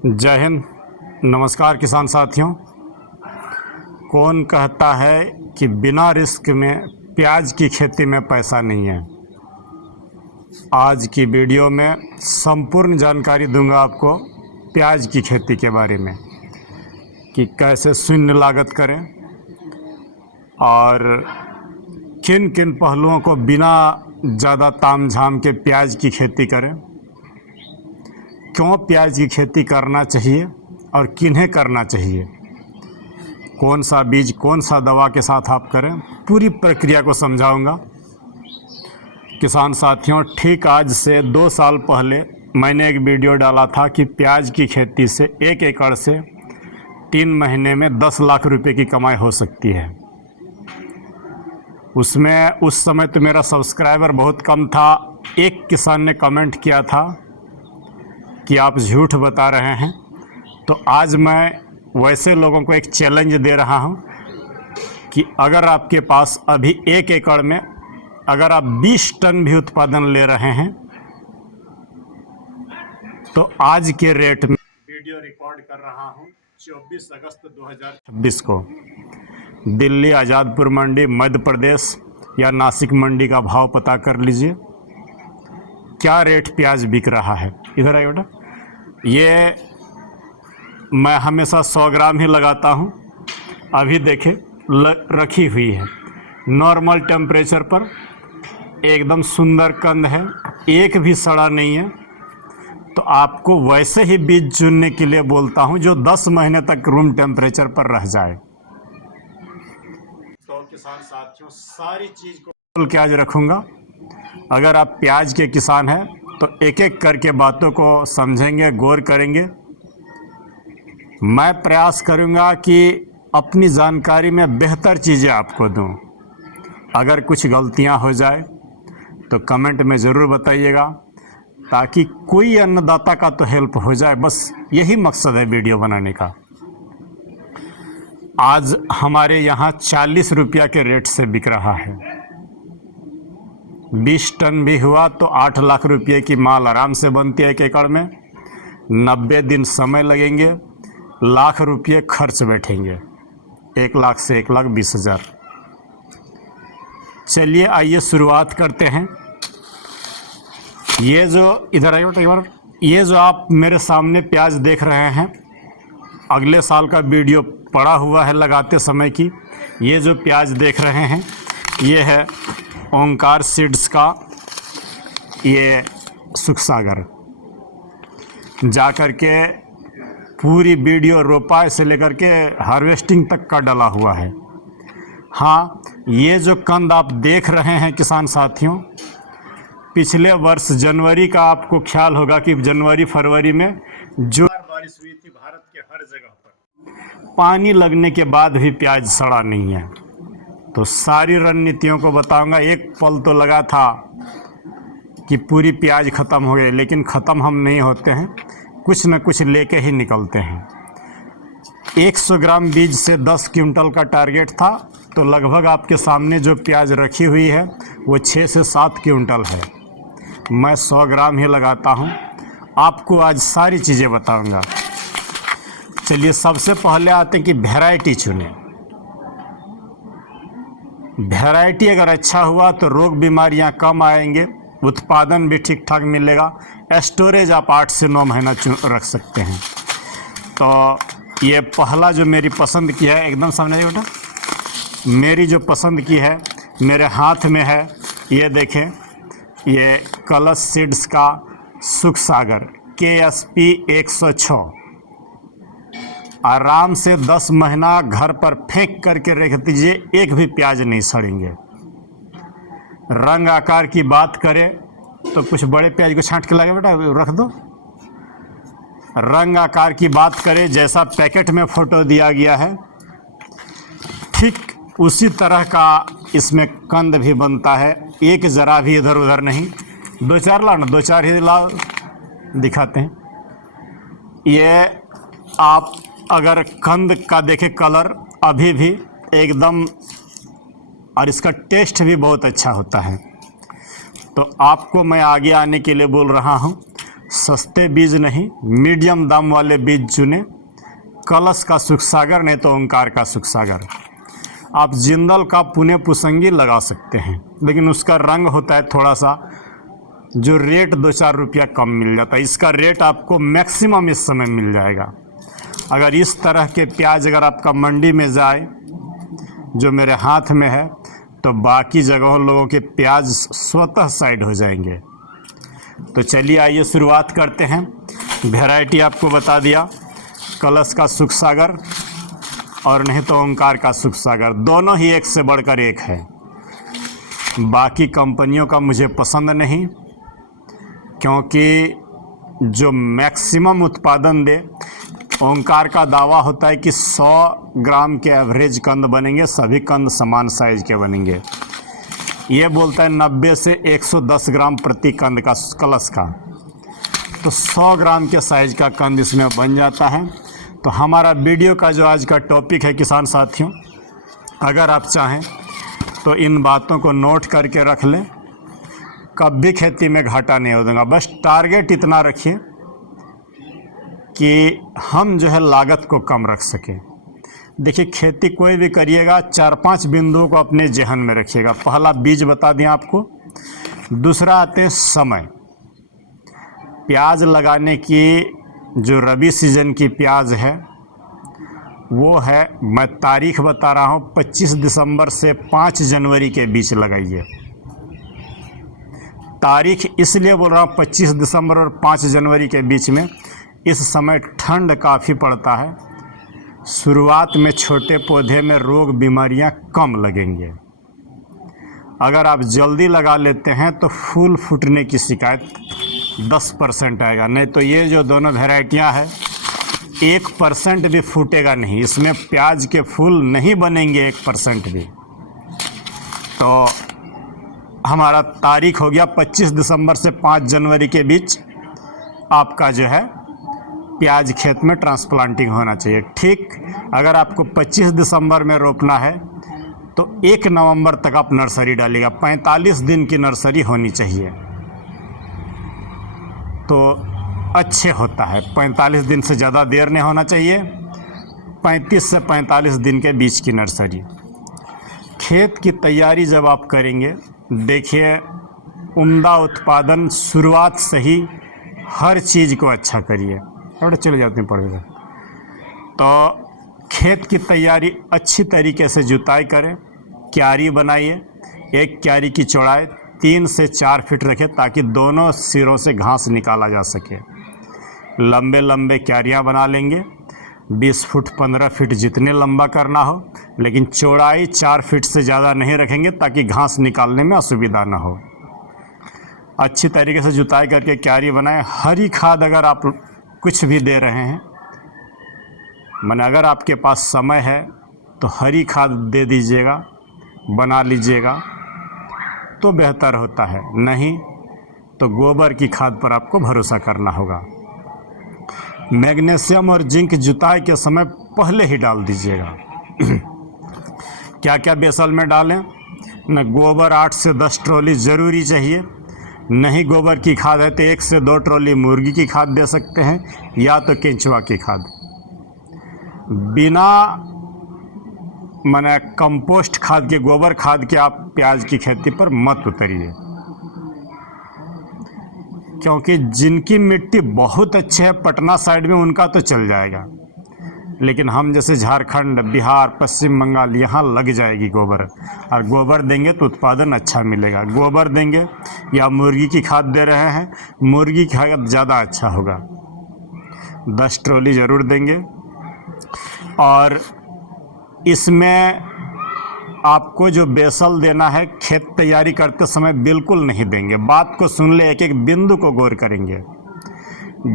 जय हिंद। नमस्कार किसान साथियों। कौन कहता है कि बिना रिस्क में प्याज की खेती में पैसा नहीं है। आज की वीडियो में संपूर्ण जानकारी दूंगा आपको प्याज की खेती के बारे में कि कैसे शून्य लागत करें और किन किन पहलुओं को बिना ज़्यादा तामझाम के प्याज की खेती करें, क्यों प्याज की खेती करना चाहिए और किन्हें करना चाहिए, कौन सा बीज कौन सा दवा के साथ आप करें, पूरी प्रक्रिया को समझाऊंगा। किसान साथियों, ठीक आज से 2 साल पहले मैंने एक वीडियो डाला था कि प्याज की खेती से 1 एकड़ से 3 महीने में 10 लाख रुपए की कमाई हो सकती है। उसमें उस समय तो मेरा सब्सक्राइबर बहुत कम था। एक किसान ने कमेंट किया था कि आप झूठ बता रहे हैं। तो आज मैं वैसे लोगों को एक चैलेंज दे रहा हूं कि अगर आपके पास अभी 1 एकड़ में अगर आप 20 टन भी उत्पादन ले रहे हैं तो आज के रेट में वीडियो रिकॉर्ड कर रहा हूं 24 अगस्त 2026 को दिल्ली आज़ादपुर मंडी मध्य प्रदेश या नासिक मंडी का भाव पता कर लीजिए, क्या रेट प्याज बिक रहा है। इधर आइए बेटा। ये मैं हमेशा 100 ग्राम ही लगाता हूँ। अभी देखें रखी हुई है नॉर्मल टेम्परेचर पर, एकदम सुंदर कंद है, एक भी सड़ा नहीं है। तो आपको वैसे ही बीज चुनने के लिए बोलता हूँ जो 10 महीने तक रूम टेम्परेचर पर रह जाए। तो किसान साथियों, सारी चीज़ को खोल के आज रखूँगा। अगर आप प्याज के किसान हैं तो एक एक करके बातों को समझेंगे, गौर करेंगे। मैं प्रयास करूंगा कि अपनी जानकारी में बेहतर चीज़ें आपको दूं। अगर कुछ गलतियां हो जाए तो कमेंट में ज़रूर बताइएगा ताकि कोई अन्नदाता का तो हेल्प हो जाए। बस यही मकसद है वीडियो बनाने का। आज हमारे यहाँ 40 रुपया के रेट से बिक रहा है। 20 टन भी हुआ तो 8 लाख रुपये की माल आराम से बनती है 1 एकड़ में। 90 दिन समय लगेंगे, लाख रुपये खर्च बैठेंगे, 1 लाख से 1,20,000। चलिए आइए शुरुआत करते हैं। ये जो इधर आइए, ये जो आप मेरे सामने प्याज देख रहे हैं, अगले साल का वीडियो पड़ा हुआ है लगाते समय की। ये जो प्याज देख रहे हैं ये है ओंकार सीड्स का ये सुखसागर। जा कर के पूरी वीडियो रोपाई से लेकर के हार्वेस्टिंग तक का डला हुआ है। हाँ, ये जो कंद आप देख रहे हैं किसान साथियों, पिछले वर्ष जनवरी का आपको ख्याल होगा कि जनवरी फरवरी में जो बारिश हुई थी भारत के हर जगह पर, पानी लगने के बाद भी प्याज सड़ा नहीं है। तो सारी रणनीतियों को बताऊंगा। एक पल तो लगा था कि पूरी प्याज ख़त्म हो गई, लेकिन ख़त्म हम नहीं होते हैं, कुछ न कुछ लेके ही निकलते हैं। 100 ग्राम बीज से 10 क्विंटल का टारगेट था, तो लगभग आपके सामने जो प्याज रखी हुई है वो 6 से 7 क्विंटल है। मैं 100 ग्राम ही लगाता हूँ। आपको आज सारी चीज़ें बताऊंगा। चलिए सबसे पहले आते हैं कि वैरायटी चुनें। वैरायटी अगर अच्छा हुआ तो रोग बीमारियां कम आएंगे, उत्पादन भी ठीक ठाक मिलेगा। स्टोरेज आप 8 से 9 महीना रख सकते हैं। तो ये पहला जो मेरी पसंद की है, एकदम सामने बेटा, मेरी जो पसंद की है मेरे हाथ में है, ये देखें, ये कलश सीड्स का सुखसागर KSP 106। आराम से 10 महीना घर पर फेंक करके रख दीजिए, एक भी प्याज नहीं सड़ेंगे। रंग आकार की बात करें तो कुछ बड़े प्याज को छांट के लगे बेटा, रख दो। रंग आकार की बात करें, जैसा पैकेट में फ़ोटो दिया गया है ठीक उसी तरह का इसमें कंद भी बनता है। एक ज़रा भी इधर उधर नहीं। 2-4 लाओ ना, 2-4 ही लाओ, दिखाते हैं। ये आप अगर कंद का देखें कलर अभी भी एकदम, और इसका टेस्ट भी बहुत अच्छा होता है। तो आपको मैं आगे आने के लिए बोल रहा हूँ। सस्ते बीज नहीं, मीडियम दाम वाले बीज चुने। कलश का सुख सागर नहीं तो ओंकार का सुख सागर। आप जिंदल का पुणे पुसंगी लगा सकते हैं, लेकिन उसका रंग होता है थोड़ा सा जो रेट 2-4 रुपया कम मिल जाता है। इसका रेट आपको मैक्सिमम इस समय मिल जाएगा। अगर इस तरह के प्याज अगर आपका मंडी में जाए जो मेरे हाथ में है, तो बाकी जगहों लोगों के प्याज स्वतः साइड हो जाएंगे। तो चलिए आइए शुरुआत करते हैं। वैरायटी आपको बता दिया, कलश का सुख सागर और नहीं तो ओंकार का सुख सागर, दोनों ही एक से बढ़कर एक है। बाकी कंपनियों का मुझे पसंद नहीं, क्योंकि जो मैक्सिमम उत्पादन दे, ओंकार का दावा होता है कि 100 ग्राम के एवरेज कंद बनेंगे, सभी कंद समान साइज के बनेंगे। ये बोलता है 90 से 110 ग्राम प्रति कंद का कलश का, तो 100 ग्राम के साइज का कंद इसमें बन जाता है। तो हमारा वीडियो का जो आज का टॉपिक है किसान साथियों, अगर आप चाहें तो इन बातों को नोट करके रख लें, कभी खेती में घाटा नहीं हो दूँगा। बस टारगेट इतना रखिए कि हम जो है लागत को कम रख सकें। देखिए, खेती कोई भी करिएगा 4-5 बिंदुओं को अपने जहन में रखिएगा। पहला बीज बता दिया आपको, दूसरा आते हैं समय। प्याज लगाने की जो रबी सीजन की प्याज है वो है, मैं तारीख बता रहा हूँ, 25 दिसंबर से 5 जनवरी के बीच लगाइए। तारीख इसलिए बोल रहा हूँ 25 दिसंबर और 5 जनवरी के बीच में, इस समय ठंड काफ़ी पड़ता है। शुरुआत में छोटे पौधे में रोग बीमारियां कम लगेंगे। अगर आप जल्दी लगा लेते हैं तो फूल फूटने की शिकायत 10% आएगा, नहीं तो ये जो दोनों वैरायटियां हैं 1% भी फूटेगा नहीं। इसमें प्याज के फूल नहीं बनेंगे 1% भी। तो हमारा तारीख हो गया 25 दिसंबर से 5 जनवरी के बीच आपका जो है प्याज खेत में ट्रांसप्लांटिंग होना चाहिए। ठीक, अगर आपको 25 दिसंबर में रोपना है तो 1 नवंबर तक आप नर्सरी डालिएगा। 45 दिन की नर्सरी होनी चाहिए तो अच्छे होता है। 45 दिन से ज़्यादा देर नहीं होना चाहिए, 35 से 45 दिन के बीच की नर्सरी। खेत की तैयारी जब आप करेंगे, देखिए उम्दा उत्पादन शुरुआत से ही हर चीज़ को अच्छा करिए। और चले जाते हैं पड़ेगा। तो खेत की तैयारी अच्छी तरीके से जुताई करें, क्यारी बनाइए। एक क्यारी की चौड़ाई 3 से 4 फीट रखें ताकि दोनों सिरों से घास निकाला जा सके। लंबे लंबे क्यारियां बना लेंगे, 20 फुट 15 फीट जितने लंबा करना हो, लेकिन चौड़ाई 4 फीट से ज़्यादा नहीं रखेंगे ताकि घास निकालने में असुविधा ना हो। अच्छी तरीके से जुताई करके क्यारी बनाएं। हरी खाद अगर आप कुछ भी दे रहे हैं, माने अगर आपके पास समय है तो हरी खाद दे दीजिएगा, बना लीजिएगा तो बेहतर होता है, नहीं तो गोबर की खाद पर आपको भरोसा करना होगा। मैग्नीशियम और जिंक जुताई के समय पहले ही डाल दीजिएगा। क्या क्या बेसल में डालें न, गोबर 8 से 10 ट्रॉली ज़रूरी चाहिए। नहीं गोबर की खाद है तो 1 से 2 ट्रॉली मुर्गी की खाद दे सकते हैं, या तो केंचुआ की खाद। बिना माने कंपोस्ट खाद के, गोबर खाद के आप प्याज की खेती पर मत उतरिए, क्योंकि जिनकी मिट्टी बहुत अच्छी है पटना साइड में उनका तो चल जाएगा, लेकिन हम जैसे झारखंड, बिहार, पश्चिम बंगाल, यहाँ लग जाएगी गोबर। और गोबर देंगे तो उत्पादन अच्छा मिलेगा। गोबर देंगे या मुर्गी की खाद दे रहे हैं, मुर्गी की खाद ज़्यादा अच्छा होगा। 10 ट्रॉली ज़रूर देंगे। और इसमें आपको जो बेसल देना है खेत तैयारी करते समय बिल्कुल नहीं देंगे। बात को सुन ले, एक एक बिंदु को गौर करेंगे।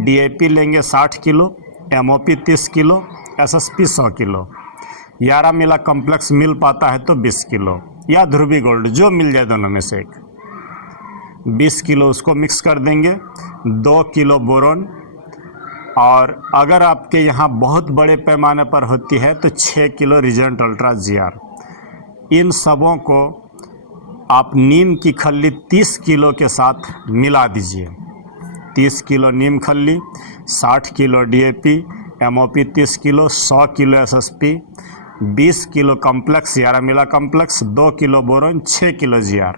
DAP लेंगे 60 kilo, MOP 30 kilo, SSP 100 kilo, 11 मिला कॉम्प्लेक्स मिल पाता है तो 20 किलो, या ध्रुवी गोल्ड जो मिल जाए दोनों में से एक, 20 किलो उसको मिक्स कर देंगे। 2 किलो बोरोन, और अगर आपके यहाँ बहुत बड़े पैमाने पर होती है तो 6 किलो रीजेंट अल्ट्रा GR। इन सबों को आप नीम की खल्ली 30 किलो के साथ मिला दीजिए। 30 किलो नीम खल्ली, 60 kilo DAP, MOP 30 kilo, 100 kilo SSP, 20 kilo complex 11 मिला complex, 2 kilo boron, 6 kilo GR,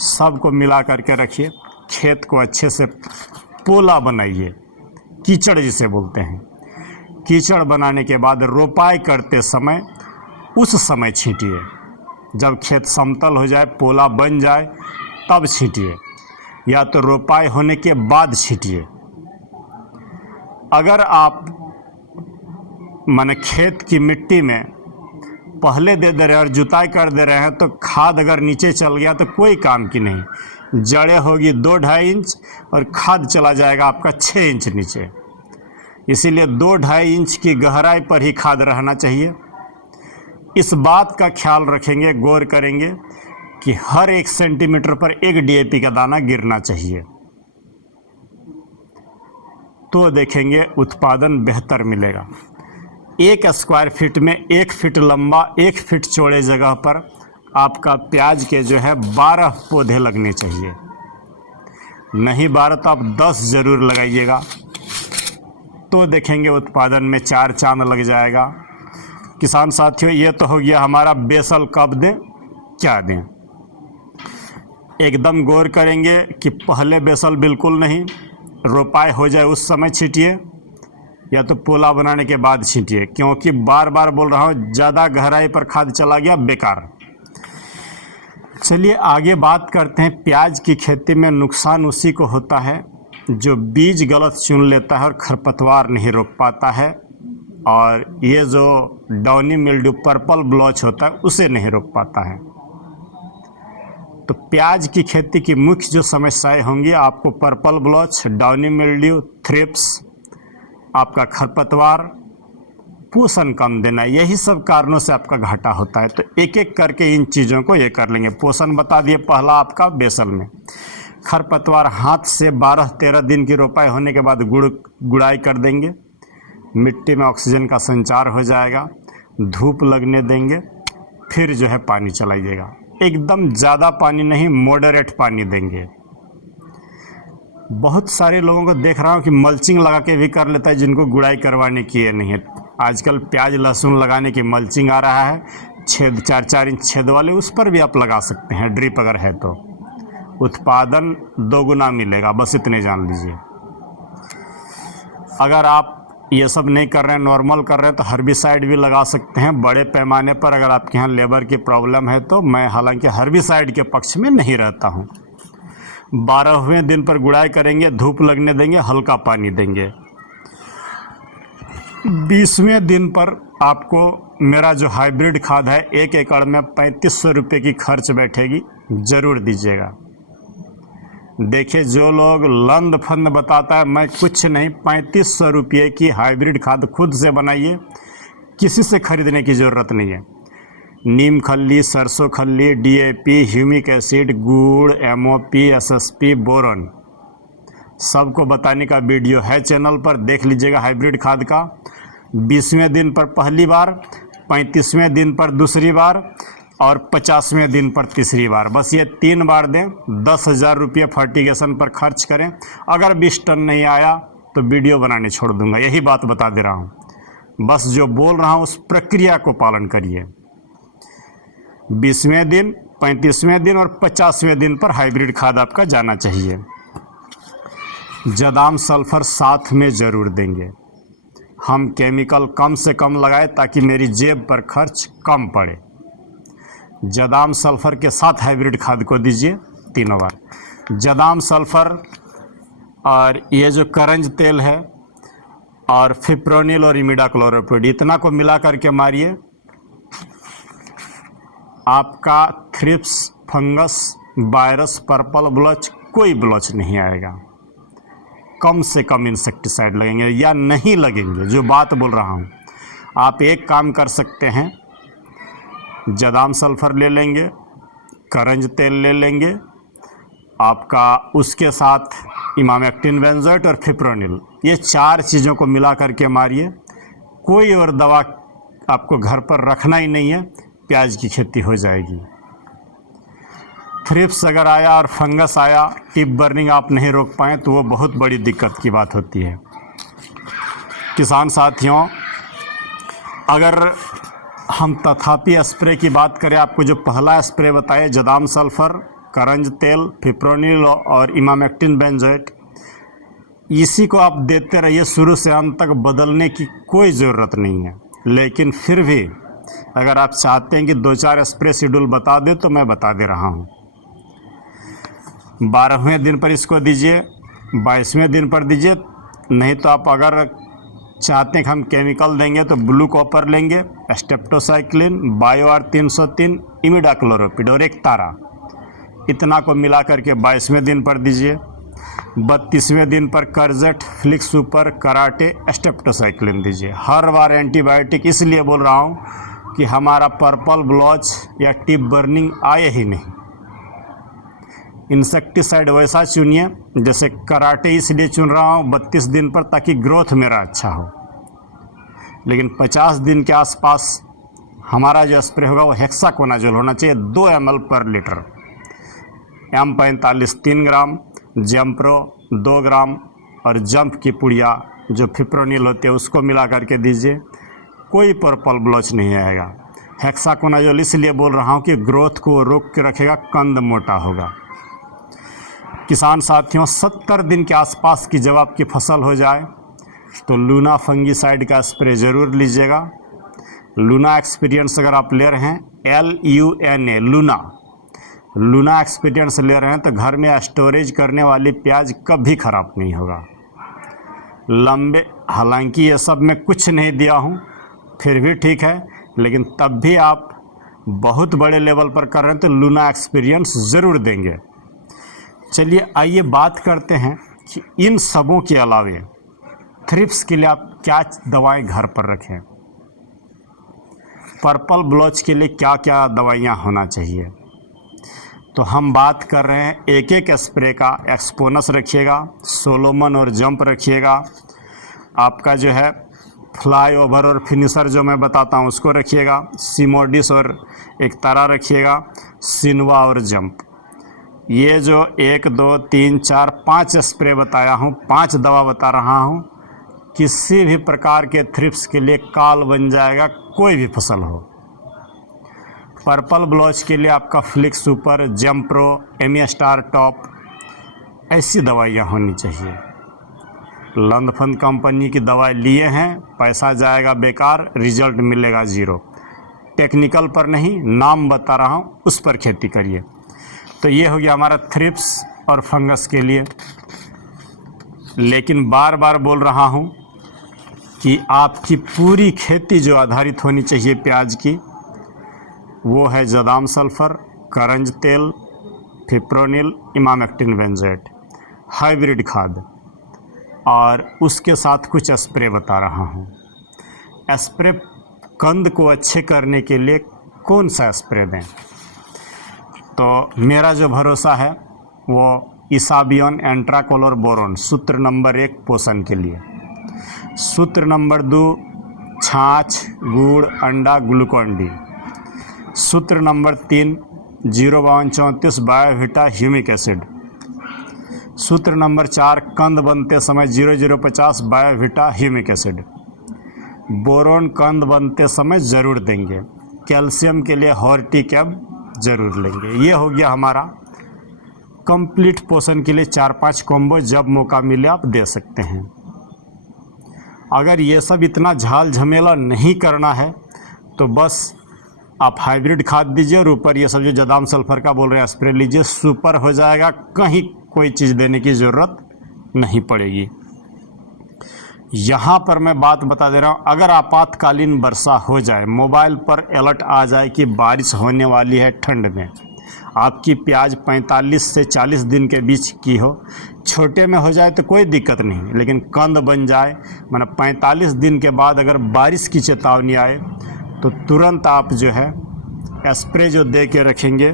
सबको मिला करके रखिए। खेत को अच्छे से पोला बनाइए, कीचड़ जिसे बोलते हैं। कीचड़ बनाने के बाद रोपाई करते समय उस समय छींटिए, जब खेत समतल हो जाए, पोला बन जाए, तब छींटिए, या तो रोपाई होने के बाद छींटिए। अगर आप माने खेत की मिट्टी में पहले दे रहे हैं और जुताई कर दे रहे हैं, तो खाद अगर नीचे चल गया तो कोई काम की नहीं। जड़ें होगी 2-2.5 इंच और खाद चला जाएगा आपका 6 इंच नीचे। इसीलिए 2-2.5 इंच की गहराई पर ही खाद रहना चाहिए। इस बात का ख्याल रखेंगे, गौर करेंगे कि हर 1 सेंटीमीटर पर 1 DAP का दाना गिरना चाहिए, तो देखेंगे उत्पादन बेहतर मिलेगा। 1 स्क्वायर फीट में 1 फीट लंबा 1 फीट चौड़े जगह पर आपका प्याज के जो है 12 पौधे लगने चाहिए। नहीं 12 तो आप 10 ज़रूर लगाइएगा, तो देखेंगे उत्पादन में 4 चांद लग जाएगा। किसान साथियों, ये तो हो गया हमारा बेसल कब दें, क्या दें। एकदम गौर करेंगे कि पहले बेसल बिल्कुल नहीं, रोपाई हो जाए उस समय छींटिए, या तो पोला बनाने के बाद छींटिए, क्योंकि बार बार बोल रहा हूँ, ज़्यादा गहराई पर खाद चला गया बेकार। चलिए आगे बात करते हैं। प्याज की खेती में नुकसान उसी को होता है जो बीज गलत चुन लेता है और खरपतवार नहीं रोक पाता है, और ये जो डाउनी मिल्ड्यू पर्पल ब्लॉच होता है उसे नहीं रोक पाता है। तो प्याज की खेती की मुख्य जो समस्याएं होंगी, आपको purple blotch, downy mildew, thrips, आपका खरपतवार, पोषण कम देना, यही सब कारणों से आपका घाटा होता है। तो एक एक करके इन चीज़ों को ये कर लेंगे। पोषण बता दिए, पहला आपका बेसल में। खरपतवार हाथ से 12-13 दिन की रोपाई होने के बाद गुड़ाई कर देंगे, मिट्टी में ऑक्सीजन का संचार हो जाएगा, धूप लगने देंगे, फिर जो है पानी चलाइएगा। एकदम ज़्यादा पानी नहीं, मॉडरेट पानी देंगे। बहुत सारे लोगों को देख रहा हूँ कि मल्चिंग लगा के भी कर लेता है, जिनको गुड़ाई करवाने की ये नहीं है। आजकल प्याज लहसुन लगाने की मल्चिंग आ रहा है, छेद 4-4 इंच छेद वाले, उस पर भी आप लगा सकते हैं, ड्रिप अगर है तो। उत्पादन 2 गुना मिलेगा, बस इतने जान लीजिए। अगर आप ये सब नहीं कर रहे हैं, नॉर्मल कर रहे हैं, तो हर्बिसाइड भी लगा सकते हैं बड़े पैमाने पर। अगर आपके यहाँ लेबर की प्रॉब्लम है तो मैं हालांकि हर्बिसाइड के पक्ष में नहीं रहता हूँ। 12वें दिन पर गुड़ाई करेंगे, धूप लगने देंगे, हल्का पानी देंगे। 20वें दिन पर आपको मेरा जो हाइब्रिड खाद है 1 एकड़ में 3500 रुपये की खर्च बैठेगी, ज़रूर दीजिएगा। देखिए, जो लोग लंद फंद बताता है, मैं कुछ नहीं, 3500 रुपये की हाइब्रिड खाद खुद से बनाइए, किसी से खरीदने की ज़रूरत नहीं है। नीम खल्ली, सरसों खल्ली, DAP, ह्यूमिक एसिड, गुड़, MOP, SSP, बोरॉन, सबको बताने का वीडियो है चैनल पर, देख लीजिएगा हाइब्रिड खाद का। 20वें दिन पर पहली बार, 35वें दिन पर दूसरी बार और 50वें दिन पर तीसरी बार। बस ये 3 बार दें। 10,000 रुपये फर्टिगेशन पर खर्च करें। अगर 20 टन नहीं आया तो वीडियो बनाने छोड़ दूंगा, यही बात बता दे रहा हूँ। बस जो बोल रहा हूँ उस प्रक्रिया को पालन करिए। 20वें दिन, 35वें दिन और 50वें दिन पर हाइब्रिड खाद आपका जाना चाहिए। जदाम सल्फर साथ में ज़रूर देंगे। हम केमिकल कम से कम लगाए ताकि मेरी जेब पर खर्च कम पड़े। जदाम सल्फर के साथ हाइब्रिड खाद को दीजिए 3 बार। जदाम सल्फर और ये जो करंज तेल है और फिप्रोनिल और इमिडाक्लोरोपिड, इतना को मिला करके मारिए, आपका thrips, fungus, virus, purple blotch, कोई ब्लॉच नहीं आएगा। कम से कम इंसेक्टिसाइड लगेंगे या नहीं लगेंगे, जो बात बोल रहा हूँ। आप एक काम कर सकते हैं, जदाम सल्फर ले लेंगे, करंज तेल ले लेंगे, आपका उसके साथ इमामेक्टिन बेंजोएट और फिप्रोनिल, ये 4 चीज़ों को मिला करके मारिए। कोई और दवा आपको घर पर रखना ही नहीं है, प्याज की खेती हो जाएगी। थ्रिप्स अगर आया और फंगस आया, टिप बर्निंग आप नहीं रोक पाएँ तो वो बहुत बड़ी दिक्कत की बात होती है। किसान साथियों, अगर हम तथापि स्प्रे की बात करें, आपको जो पहला स्प्रे बताया जदाम सल्फर, करंज तेल, फिप्रोनिल और इमामेक्टिन बेंजोएट, इसी को आप देते रहिए शुरू से अंत तक, बदलने की कोई ज़रूरत नहीं है। लेकिन फिर भी अगर आप चाहते हैं कि 2-4 स्प्रे शेड्यूल बता दें तो मैं बता दे रहा हूँ। 12वें दिन पर इसको दीजिए, 22वें दिन पर दीजिए, नहीं तो आप अगर चाहते हैं कि हम केमिकल देंगे तो ब्लू कॉपर लेंगे, स्टेप्टोसाइक्लिन, बायोआर 303, इमिडाक्लोरोपिड और एक तारा, इतना को मिला करके 22वें दिन पर दीजिए। 32वें दिन पर करजेट, फ्लिक्स सुपर, कराटे, स्टेप्टोसाइक्लिन दीजिए। हर बार एंटीबायोटिक इसलिए बोल रहा हूँ कि हमारा पर्पल ब्लॉच या टिप बर्निंग आए ही नहीं। इंसेक्टिसाइड वैसा चुनिए, जैसे कराटे इसलिए चुन रहा हूँ 32 दिन पर ताकि ग्रोथ मेरा अच्छा हो। लेकिन 50 दिन के आसपास हमारा जो स्प्रे होगा वो हेक्साकोनाजोल होना चाहिए 2 ml पर लीटर। M45 3 ग्राम, जंप्रो 2 ग्राम और जंप की पुड़िया जो फिप्रोनिल होती है उसको मिला करके दीजिए। कोई पर्पल ब्लॉच नहीं आएगा। हेक्साकोनाजोल इसलिए बोल रहा हूँ कि ग्रोथ को रोक के रखेगा, कंद मोटा होगा। किसान साथियों, 70 दिन के आसपास की जब आपकी फसल हो जाए तो लूना फंगीसाइड का स्प्रे ज़रूर लीजिएगा। लूना एक्सपीरियंस अगर आप ले रहे हैं, LUNA, लूना एक्सपीरियंस ले रहे हैं तो घर में स्टोरेज करने वाली प्याज कभी ख़राब नहीं होगा। लंबे, हालांकि ये सब मैं कुछ नहीं दिया हूँ फिर भी ठीक है, लेकिन तब भी आप बहुत बड़े लेवल पर कर रहे हैं तो लूना एक्सपीरियंस ज़रूर देंगे। चलिए आइए बात करते हैं कि इन सबों के अलावे थ्रिप्स के लिए आप क्या दवाएं घर पर रखें। पर्पल ब्लॉच के लिए क्या क्या दवाइयां होना चाहिए, तो हम बात कर रहे हैं एक स्प्रे का। एक्सपोनस रखिएगा, सोलोमन और जंप रखिएगा, आपका जो है फ्लाईओवर और फिनिशर जो मैं बताता हूँ उसको रखिएगा, सिमोडिस और एक तारा रखिएगा, सिनवा और जंप। ये जो 1 2 3 4 5 स्प्रे बताया हूँ, 5 दवा बता रहा हूँ, किसी भी प्रकार के थ्रिप्स के लिए काल बन जाएगा, कोई भी फसल हो। पर्पल ब्लॉच के लिए आपका Flix Super, Jumpro, Amistar Top, ऐसी दवाइयाँ होनी चाहिए। लंदफंद कंपनी की दवाई लिए हैं, पैसा जाएगा बेकार, रिजल्ट मिलेगा ज़ीरो। टेक्निकल पर नहीं, नाम बता रहा हूँ, उस पर खेती करिए। तो ये हो गया हमारा थ्रिप्स और फंगस के लिए। लेकिन बार बार बोल रहा हूँ कि आपकी पूरी खेती जो आधारित होनी चाहिए प्याज की, वो है जदाम सल्फर, करंज तेल, फिप्रोनिल, इमामेक्टिन बेंजोएट, हाइब्रिड खाद, और उसके साथ कुछ स्प्रे बता रहा हूँ। स्प्रे कंद को अच्छे करने के लिए कौन सा स्प्रे दें, तो मेरा जो भरोसा है वो इसाबियन, एंट्राकोल और बोरोन, सूत्र नंबर 1 पोषण के लिए। सूत्र नंबर 2 छाछ, गुड़, अंडा, ग्लूकोन डी। सूत्र नंबर 3 05234 बायोविटा ह्यूमिक एसिड। सूत्र नंबर 4 कंद बनते समय 0050 बायोविटा ह्यूमिक एसिड। बोरोन कंद बनते समय ज़रूर देंगे। कैल्शियम के लिए हॉर्टिकैब ज़रूर लेंगे। ये हो गया हमारा कंप्लीट पोषण के लिए 4-5 कॉम्बो, जब मौका मिले आप दे सकते हैं। अगर ये सब इतना झाल झमेला नहीं करना है तो बस आप हाइब्रिड खाद दीजिए और ऊपर ये सब जो जदाम सल्फर का बोल रहे हैं स्प्रे लीजिए, सुपर हो जाएगा, कहीं कोई चीज़ देने की ज़रूरत नहीं पड़ेगी। यहाँ पर मैं बात बता दे रहा हूँ, अगर आपातकालीन वर्षा हो जाए, मोबाइल पर अलर्ट आ जाए कि बारिश होने वाली है ठंड में, आपकी प्याज 45 से 40 दिन के बीच की हो, छोटे में हो जाए तो कोई दिक्कत नहीं, लेकिन कंद बन जाए, माना 45 दिन के बाद अगर बारिश की चेतावनी आए तो तुरंत आप जो है स्प्रे जो दे के रखेंगे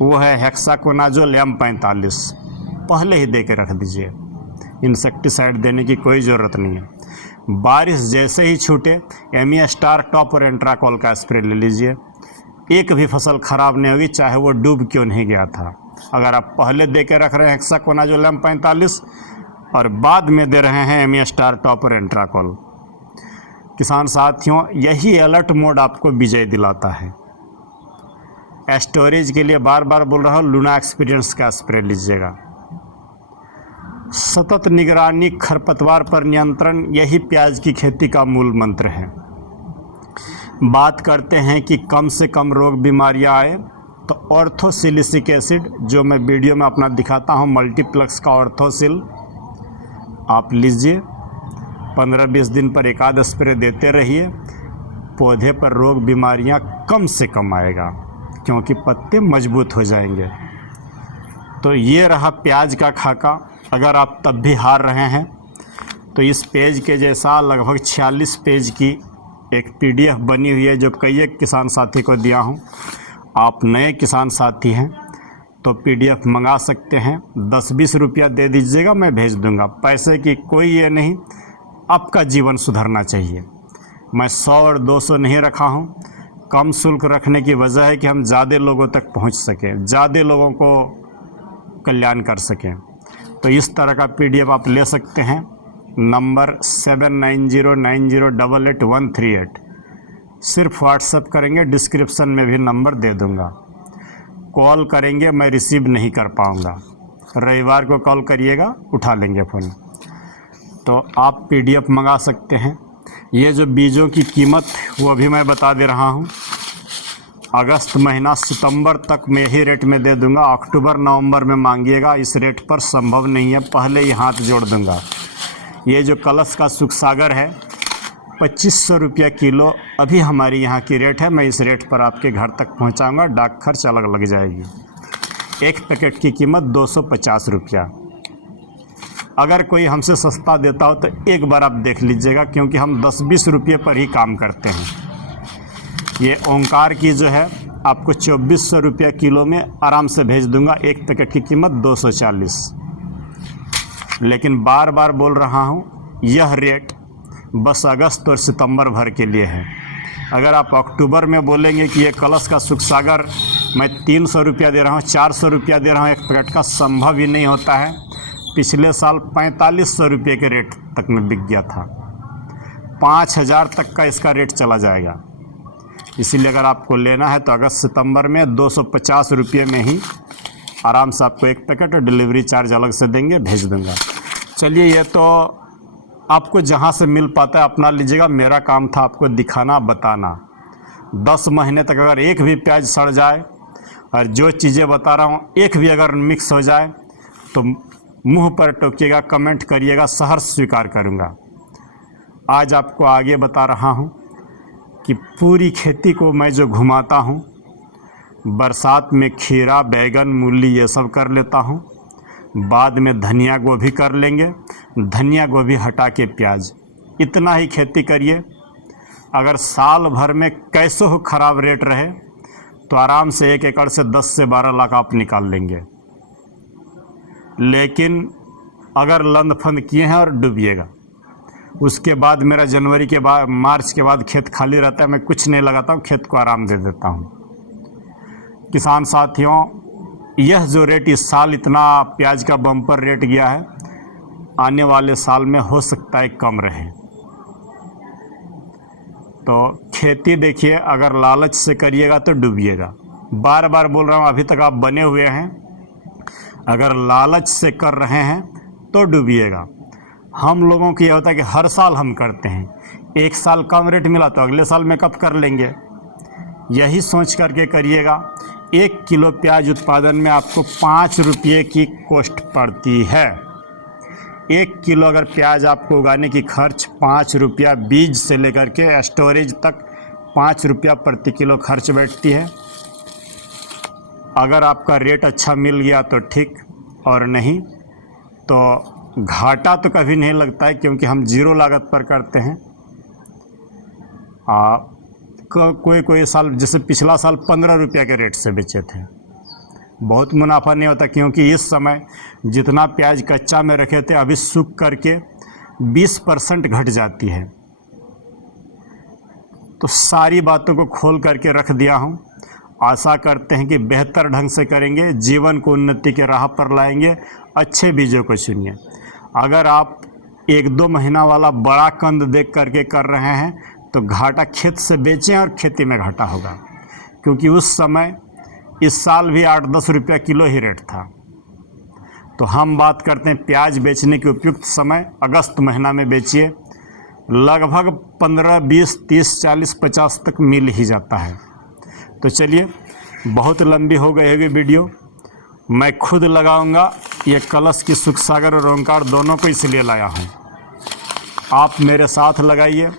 वो है हेक्साकोनाजोल M45, पहले ही दे के रख दीजिए। इंसेक्टिसाइड देने की कोई ज़रूरत नहीं है। बारिश जैसे ही छूटे एमी स्टार टॉप और एंट्राकोल का स्प्रे ले लीजिए, एक भी फसल ख़राब नहीं होगी, चाहे वो डूब क्यों नहीं गया था। अगर आप पहले दे के रख रहे हैं हेक्साकोनाजोल 45 और बाद में दे रहे हैं एमी स्टार टॉप और एंट्राकॉल, किसान साथियों यही अलर्ट मोड आपको विजय दिलाता है। स्टोरेज के लिए बार बार बोल रहा हूँ, लूना एक्सपीरियंस का स्प्रे लीजिएगा। सतत निगरानी, खरपतवार पर नियंत्रण, यही प्याज की खेती का मूल मंत्र है। बात करते हैं कि कम से कम रोग बीमारियां आए तो ऑर्थोसिलिसिक एसिड, जो मैं वीडियो में अपना दिखाता हूं, मल्टीप्लेक्स का ऑर्थोसिल आप लीजिए। 15-20 दिन पर एक आध स्प्रे देते रहिए, पौधे पर रोग बीमारियां कम से कम आएगा, क्योंकि पत्ते मजबूत हो जाएंगे। तो ये रहा प्याज का खाका। अगर आप तब भी हार रहे हैं तो इस पेज के जैसा लगभग 46 पेज की एक PDF बनी हुई है, जो कई एक किसान साथी को दिया हूँ। आप नए किसान साथी हैं तो PDF मंगा सकते हैं, 10-20 रुपया दे दीजिएगा, मैं भेज दूंगा। पैसे की कोई ये नहीं, आपका जीवन सुधरना चाहिए। मैं 100 और 200 नहीं रखा हूँ। कम शुल्क रखने की वजह है कि हम ज़्यादा लोगों तक पहुँच सकें, ज़्यादा लोगों को कल्याण कर सकें। तो इस तरह का PDF आप ले सकते हैं। नंबर 7909088138, सिर्फ व्हाट्सएप करेंगे, डिस्क्रिप्शन में भी नंबर दे दूंगा। कॉल करेंगे, मैं रिसीव नहीं कर पाऊंगा। रविवार को कॉल करिएगा, उठा लेंगे फ़ोन। तो आप PDF मंगा सकते हैं। ये जो बीजों की कीमत वो भी मैं बता दे रहा हूँ। अगस्त महीना, सितंबर तक मैं यही रेट में दे दूंगा। अक्टूबर नवंबर में मांगिएगा, इस रेट पर संभव नहीं है, पहले ही हाथ जोड़ दूंगा। ये जो कलश का सुखसागर है 2500 रुपया किलो अभी हमारी यहाँ की रेट है। मैं इस रेट पर आपके घर तक पहुँचाऊँगा, डाक खर्च अलग लग जाएगी। एक पैकेट की कीमत 250 रुपया। अगर कोई हमसे सस्ता देता हो तो एक बार आप देख लीजिएगा, क्योंकि हम 10-20 रुपये पर ही काम करते हैं। ये ओंकार की जो है आपको 2400 रुपया किलो में आराम से भेज दूंगा। एक पैकेट की कीमत 240। लेकिन बार बार बोल रहा हूँ, यह रेट बस अगस्त और सितंबर भर के लिए है। अगर आप अक्टूबर में बोलेंगे कि ये कलश का सुखसागर मैं 300 रुपया दे रहा हूँ, 400 रुपया दे रहा हूँ एक पैकेट का, संभव ही नहीं होता है। पिछले साल 4500 रुपये के रेट तक में बिक गया था, 5000 तक का इसका रेट चला जाएगा। इसीलिए अगर आपको लेना है तो अगस्त सितंबर में 250 रुपये में ही आराम से आपको एक पैकेट, और डिलीवरी चार्ज अलग से देंगे, भेज दूंगा। चलिए, ये तो आपको जहाँ से मिल पाता है अपना लीजिएगा। मेरा काम था आपको दिखाना, बताना। 10 महीने तक अगर एक भी प्याज सड़ जाए और जो चीज़ें बता रहा हूँ एक भी अगर मिक्स हो जाए तो मुंह पर टोकिएगा, कमेंट करिएगा, सहर्ष स्वीकार करूँगा। आज आपको आगे बता रहा हूँ कि पूरी खेती को मैं जो घुमाता हूँ, बरसात में खीरा, बैगन, मूली ये सब कर लेता हूँ, बाद में धनिया गोभी कर लेंगे, धनिया गोभी हटा के प्याज, इतना ही खेती करिए। अगर साल भर में कैसे हो ख़राब रेट रहे तो आराम से 1 एकड़ से 10 से 12 लाख आप निकाल लेंगे। लेकिन अगर लंद फंद किए हैं और डूबिएगा, उसके बाद मेरा जनवरी के बाद, मार्च के बाद खेत खाली रहता है, मैं कुछ नहीं लगाता हूँ, खेत को आराम दे देता हूँ। किसान साथियों, यह जो रेट इस साल इतना प्याज का बम्पर रेट गया है, आने वाले साल में हो सकता है कम रहे। तो खेती देखिए, अगर लालच से करिएगा तो डूबिएगा। बार बार बोल रहा हूँ, अभी तक आप बने हुए हैं, अगर लालच से कर रहे हैं तो डूबिएगा। हम लोगों की यह होता है कि हर साल हम करते हैं, एक साल कम रेट मिला तो अगले साल में कब कर लेंगे, यही सोच करके करिएगा। 1 किलो प्याज उत्पादन में आपको 5 रुपये की कॉस्ट पड़ती है। 1 किलो अगर प्याज आपको उगाने की खर्च 5 रुपया, बीज से लेकर के स्टोरेज तक 5 रुपया प्रति किलो खर्च बैठती है। अगर आपका रेट अच्छा मिल गया तो ठीक, और नहीं तो घाटा तो कभी नहीं लगता है, क्योंकि हम जीरो लागत पर करते हैं। कोई साल, जैसे पिछला साल 15 रुपये के रेट से बेचे थे, बहुत मुनाफा नहीं होता, क्योंकि इस समय जितना प्याज कच्चा में रखे थे अभी सूख करके 20% घट जाती है। तो सारी बातों को खोल करके रख दिया हूँ। आशा करते हैं कि बेहतर ढंग से करेंगे, जीवन को उन्नति के राह पर लाएंगे। अच्छे बीजों को चुनिए। अगर आप 1-2 महीना वाला बड़ा कंद देख करके कर रहे हैं तो घाटा खेत से बेचें और खेती में घाटा होगा, क्योंकि उस समय इस साल भी 8-10 रुपया किलो ही रेट था। तो हम बात करते हैं प्याज बेचने के उपयुक्त समय अगस्त महीना में बेचिए। लगभग 15, 20, 30, 40, 50 तक मिल ही जाता है। तो चलिए, बहुत लंबी हो गई है वीडियो। मैं खुद लगाऊंगा। ये कलश की सुख सागर और ओंकार दोनों को इसलिए लाया हूँ। आप मेरे साथ लगाइए,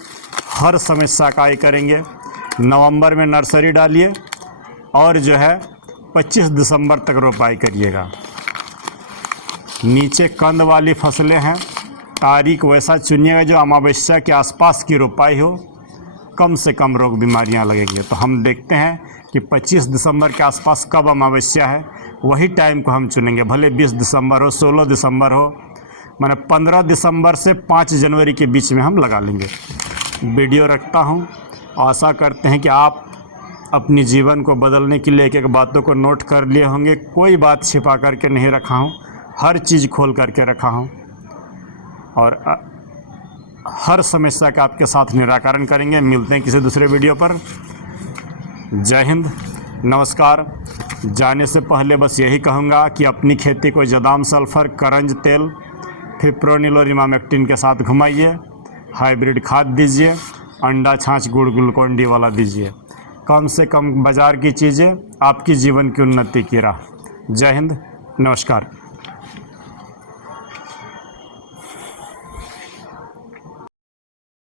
हर समस्या का ये करेंगे। नवंबर में नर्सरी डालिए और जो है 25 दिसंबर तक रोपाई करिएगा। नीचे कंद वाली फसलें हैं, तारीख वैसा चुनिएगा जो अमावस्या के आसपास की रोपाई हो, कम से कम रोग बीमारियां लगेंगी। तो हम देखते हैं कि 25 दिसंबर के आसपास कब अमावस्या है, वही टाइम को हम चुनेंगे। भले 20 दिसंबर हो, 16 दिसंबर हो, मैंने 15 दिसंबर से 5 जनवरी के बीच में हम लगा लेंगे। वीडियो रखता हूँ। आशा करते हैं कि आप अपनी जीवन को बदलने के लिए एक बातों को नोट कर लिए होंगे। कोई बात छिपा करके नहीं रखा हूँ, हर चीज़ खोल करके रखा हूँ और हर समस्या का आपके साथ निराकरण करेंगे। मिलते हैं किसी दूसरे वीडियो पर। जय हिंद, नमस्कार। जाने से पहले बस यही कहूँगा कि अपनी खेती को जदाम सल्फर, करंज तेल, फिप्रोनिल और इमामेक्टिन के साथ घुमाइए। हाइब्रिड खाद दीजिए, अंडा छाछ गुड़ ग्लूकोन डी वाला दीजिए। कम से कम बाज़ार की चीज़ें, आपकी जीवन की उन्नति की राह। जय हिंद, नमस्कार।